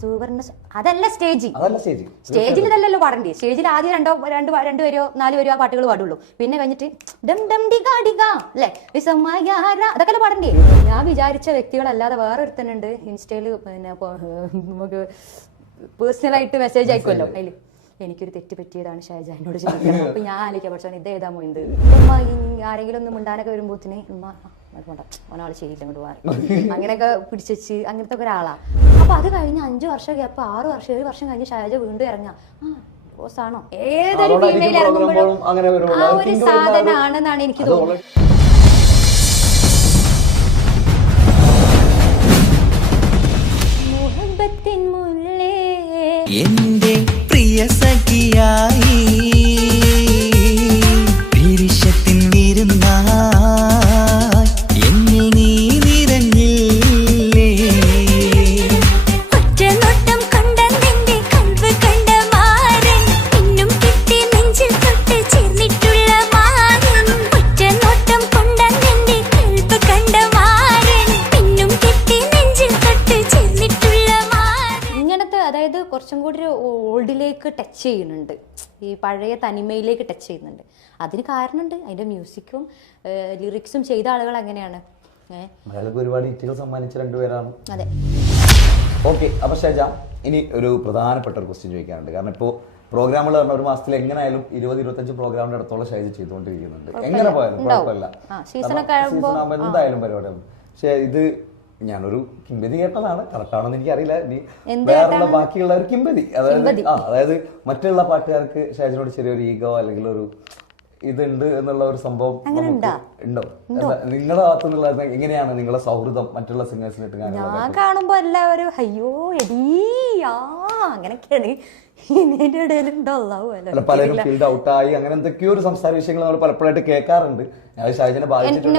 സുവർണ അതല്ല സ്റ്റേജിൽ ഇതല്ലല്ലോ പാടണ്ടേ. സ്റ്റേജിൽ ആദ്യം രണ്ട് വരോ 4 വരോ ആ പാട്ടുകൾ പാടുള്ളൂ. പിന്നെ കഴിഞ്ഞിട്ട് ഡം ഡം ഡിഗ ഡിഗ അല്ലേ അതൊക്കെ പാടണ്ടേ. ഞാൻ വിചാരിച്ച വ്യക്തികളല്ലാതെ വേറെ ഒരുത്തനുണ്ട് ഇൻസ്റ്റയില്, പിന്നെ നമുക്ക് പേഴ്സണലായിട്ട് മെസ്സേജ് അയക്കുമല്ലോ, അതില് എനിക്കൊരു തെറ്റ് പറ്റിയതാണ് ഷാജ എന്നോട് ചോദിക്കണം. അപ്പൊ ഞാൻ ആലോചിക്കാം, പക്ഷേ ഇതേതാ മോയിന്ത് ഉമ്മ ആരെങ്കിലും ഒന്ന് മിണ്ടാനൊക്കെ വരുമ്പോത്തിന് ഉമ്മ വേണ്ട ഒരാൾ ചെയ്യില്ല ഇങ്ങോട്ട് മാറി അങ്ങനെയൊക്കെ പിടിച്ചു അങ്ങനത്തെ ഒക്കെ ഒരാളാ. അപ്പൊ അത് കഴിഞ്ഞ് 5 വർഷം ഗ്യാപ്പ് 6 വർഷം 7 വർഷം കഴിഞ്ഞ് ഷാജ വീണ്ടും ഇറങ്ങാ ബോസാണോ ഏതൊരു ഫീമെയിൽ ഇറങ്ങുമ്പോഴും ആ ഒരു സാധനമാണെന്നാണ് എനിക്ക് തോന്നുന്നത്. മുഹബത്തിൻ മുല്ലേ എന്റെ പ്രിയ സഖിയായി വിരിശത്തിൻ വിരുന്നായി എന്നിൽ നീ നിറഞ്ഞില്ലേ. ഒറ്റനോട്ടം കണ്ട നിന്റെ കൽവ് കണ്ട മാരൻ പിന്നും കിട്ടി നെഞ്ചിൽ തൊട്ട് ചേർന്നിട്ടുള്ള മാരൻ. ഒറ്റനോട്ടം കൊണ്ട നിന്റെ കൽവ് കണ്ട മാരൻ പിന്നും കിട്ടി നെഞ്ചിൽ തൊട്ട് ചേർന്നിട്ടുള്ള മാരൻ. ഇങ്ങനത്തെ അതായത് കുറച്ചും കൂടി ഒരു ഓൾഡിലേക്ക് ടച്ച് ചെയ്യുന്നുണ്ട്, ഈ പഴയ തനിമയിലേക്ക് ടച്ച് ചെയ്യുന്നുണ്ട്. അതിന് കാരണമുണ്ട്, അതിന്റെ മ്യൂസിക്കും ലിറിക്സും ചെയ്ത ആളുകൾ അങ്ങനെയാണ്. ഒരുപാട് ഹിറ്റുകൾ സമ്മാനിച്ച 2 പേരാണ്. അതെ. ഓക്കെ, അപ്പൊ ഷാജ ഇനി ഒരു പ്രധാനപ്പെട്ട ഒരു ക്വസ്റ്റ്യൻ ചോദിക്കാനുണ്ട്. കാരണം ഇപ്പോൾ പ്രോഗ്രാമുകൾ പറഞ്ഞ ഒരു മാസത്തിൽ എങ്ങനെയായാലും 20-25 പ്രോഗ്രാമിന്റെ അടുത്തോളം ഷൈജ ചെയ്തുകൊണ്ടിരിക്കുന്നുണ്ട്. എങ്ങനെ പോയാലും കുഴപ്പമില്ല, സീസൺ ആകുമ്പോൾ എന്തായാലും പരിപാടിയാണ്. പക്ഷെ ഇത് ഞാനൊരു കിംബതി കേട്ടതാണ്, കറക്റ്റാണെന്ന് എനിക്കറിയില്ല. ഇനി വേറെയുള്ള ബാക്കിയുള്ള ഒരു കിംബതി, അതായത് മറ്റുള്ള പാട്ടുകാർക്ക് ഷാജിനോട് ചെറിയൊരു ഈഗോ അല്ലെങ്കിൽ ഒരു ഇതുണ്ട് എന്നുള്ള ഒരു സംഭവം ഉണ്ടോ? നിങ്ങളുടെ ഭാഗത്തുനിന്നുള്ള എങ്ങനെയാണ് നിങ്ങളുടെ സൗഹൃദം മറ്റുള്ള സിംഗേഴ്സിനായിട്ട്? ഞാൻ കാണുമ്പോ എല്ലാവരും അയ്യോ എടീയാ അങ്ങനെയൊക്കെയാണ്. ഇതിന്റെ ഇടയിലുണ്ടോ പലരും ഫീൽഡ് ഔട്ടായി അങ്ങനെ എന്തൊക്കെയോ ഒരു സംസാര വിഷയങ്ങൾ നമ്മൾ പലപ്പോഴായിട്ട് കേൾക്കാറുണ്ട്. ഷാജിനെ ബാധിച്ചിട്ടുണ്ട്.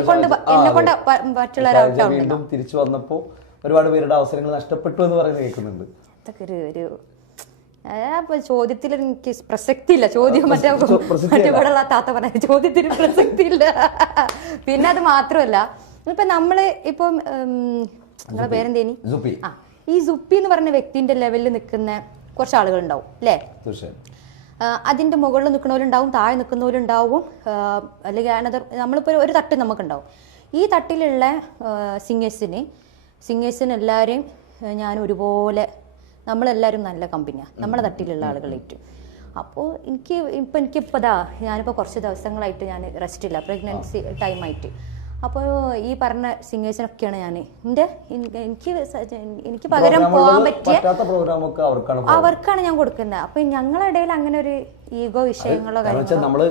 വീണ്ടും തിരിച്ചു വന്നപ്പോ ഒരുപാട് പേരുടെ അവസരങ്ങൾ നഷ്ടപ്പെട്ടു എന്ന് പറയുന്നത് കേൾക്കുന്നുണ്ട്. അതൊക്കെ ഒരു ചോദ്യത്തിൽ എനിക്ക് പ്രസക്തി ഇല്ല. ചോദ്യം മറ്റേ ഇവിടെ താത്ത പറഞ്ഞ ചോദ്യത്തിന് പ്രസക്തി ഇല്ല. പിന്നെ അത് മാത്രമല്ല, ഇപ്പൊ നമ്മള് ഇപ്പം നിങ്ങളെ പേരെന്തേനി ഈ സുപ്പി എന്ന് പറഞ്ഞ വ്യക്തിന്റെ ലെവലിൽ നിൽക്കുന്ന കുറച്ച് ആളുകൾ ഉണ്ടാവും അല്ലേ? അതിന്റെ മുകളിൽ നിൽക്കുന്നവരുണ്ടാവും, താഴെ നിൽക്കുന്നവരുണ്ടാവും, അല്ലെങ്കിൽ അനദർ നമ്മളിപ്പോൾ ഒരു തട്ട് നമുക്കുണ്ടാവും. ഈ തട്ടിലുള്ള സിംഗേഴ്സിന് എല്ലാവരെയും ഞാൻ ഒരുപോലെ, നമ്മളെല്ലാവരും നല്ല കമ്പനിയാണ് നമ്മളെ തട്ടിലുള്ള ആളുകളായിട്ട്. അപ്പോൾ എനിക്കിപ്പോൾ ഞാനിപ്പോൾ കുറച്ച് ദിവസങ്ങളായിട്ട് ഞാൻ റെസ്റ്റ് ഇല്ല, പ്രഗ്നൻസി ടൈമായിട്ട്. അപ്പോൾ ഈ പറഞ്ഞ സിംഗേഴ്സിനൊക്കെയാണ് ഞാൻ എനിക്ക് പകരം പോകാൻ പറ്റിയ അവർക്കാണ് ഞാൻ കൊടുക്കുന്നത്. അപ്പൊ ഞങ്ങളുടെ ഇടയിൽ അങ്ങനെ ഒരു ഈഗോ വിഷയങ്ങളോ കാര്യങ്ങളോ.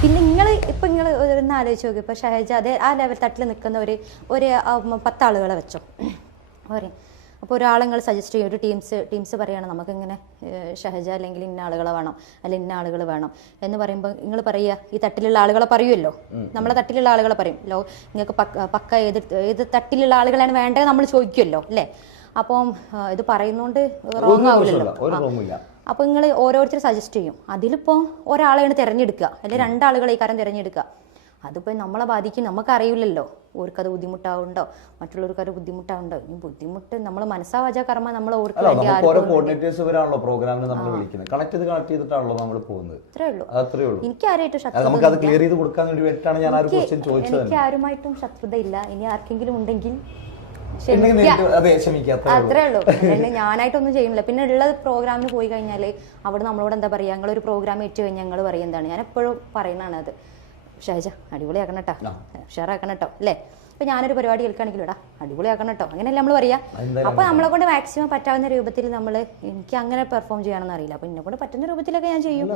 പിന്നെ നിങ്ങൾ ഒന്ന് ആലോചിച്ച് നോക്കി, ഇപ്പൊ ഷഹജ അതേ ആ ലെവൽ തട്ടിൽ നിൽക്കുന്ന ഒരു 10 ആളുകളെ വെച്ചോ പറയും. അപ്പോൾ ഒരാളെങ്ങൾ സജസ്റ്റ് ചെയ്യും, ഒരു ടീംസ് പറയുകയാണ് നമുക്കിങ്ങനെ ഷഹജ അല്ലെങ്കിൽ ഇന്ന ആളുകളെ വേണം അല്ലെങ്കിൽ ഇന്ന ആളുകൾ വേണം എന്ന് പറയുമ്പോൾ നിങ്ങൾ പറയുക ഈ തട്ടിലുള്ള ആളുകളെ പറയുമല്ലോ, നമ്മളെ തട്ടിലുള്ള ആളുകളെ പറയും. നിങ്ങൾക്ക് പക്ക ഏത് തട്ടിലുള്ള ആളുകളാണ് വേണ്ടത് നമ്മൾ ചോദിക്കുമല്ലോ അല്ലേ? അപ്പം ഇത് പറയുന്നോണ്ട് റോങ് ആവില്ലല്ലോ. അപ്പോൾ നിങ്ങൾ ഓരോരുത്തർ സജസ്റ്റ് ചെയ്യും. അതിലിപ്പോൾ ഒരാളെയാണ് തിരഞ്ഞെടുക്കുക അല്ലെങ്കിൽ 2 ആളുകളെ ഈ കാര്യം തിരഞ്ഞെടുക്കുക. അതിപ്പോൾ നമ്മളെ ബാധിക്കും, നമുക്കറിയില്ലല്ലോ. ഓർക്കത് ബുദ്ധിമുട്ടാവുണ്ടോ, മറ്റുള്ളവർക്ക് അത് ബുദ്ധിമുട്ടാവുണ്ടോ. ഈ ബുദ്ധിമുട്ട് നമ്മൾ മനസ്സാവാച കർമ്മ നമ്മൾ ഓർക്ക് വേണ്ടി എനിക്ക് ആരുമായിട്ടും ശത്രുത ഇല്ല. ഇനി ആർക്കെങ്കിലും ഉണ്ടെങ്കിൽ അത്രേ ഉള്ളൂ. ഞാനായിട്ടൊന്നും ചെയ്യുന്നില്ല. പിന്നെ ഉള്ള പ്രോഗ്രാമിന് പോയി കഴിഞ്ഞാൽ അവിടെ നമ്മളോട് എന്താ പറയുക, ഞങ്ങളൊരു പ്രോഗ്രാം ഏറ്റ് കഴിഞ്ഞാൽ ഞങ്ങൾ പറയുന്നതാണ്, ഞാൻ എപ്പോഴും പറയുന്നതാണ് അത്, ഷാജ അടിപൊളിയാക്കണം കേട്ടോ, ഉഷാറാക്കണം കേട്ടോ അല്ലേ? ഇപ്പൊ ഞാനൊരു പരിപാടി കേൾക്കുകയാണെങ്കിലും ഇടാ അടിപൊളിയാക്കണം കേട്ടോ, അങ്ങനെയല്ലേ നമ്മൾ പറയാ. അപ്പൊ നമ്മളെ കൊണ്ട് മാക്സിമം പറ്റാവുന്ന രൂപത്തിൽ എനിക്ക് അങ്ങനെ പെർഫോം ചെയ്യാനൊന്നും അറിയില്ല, അപ്പൊ എന്നെ കൊണ്ട് പറ്റുന്ന രൂപത്തിലൊക്കെ ഞാൻ ചെയ്യും.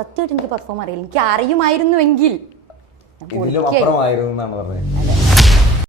സത്യമായിട്ട് എനിക്ക് പെർഫോം അറിയില്ല. എനിക്ക് അറിയുമായിരുന്നുവെങ്കിൽ അതെ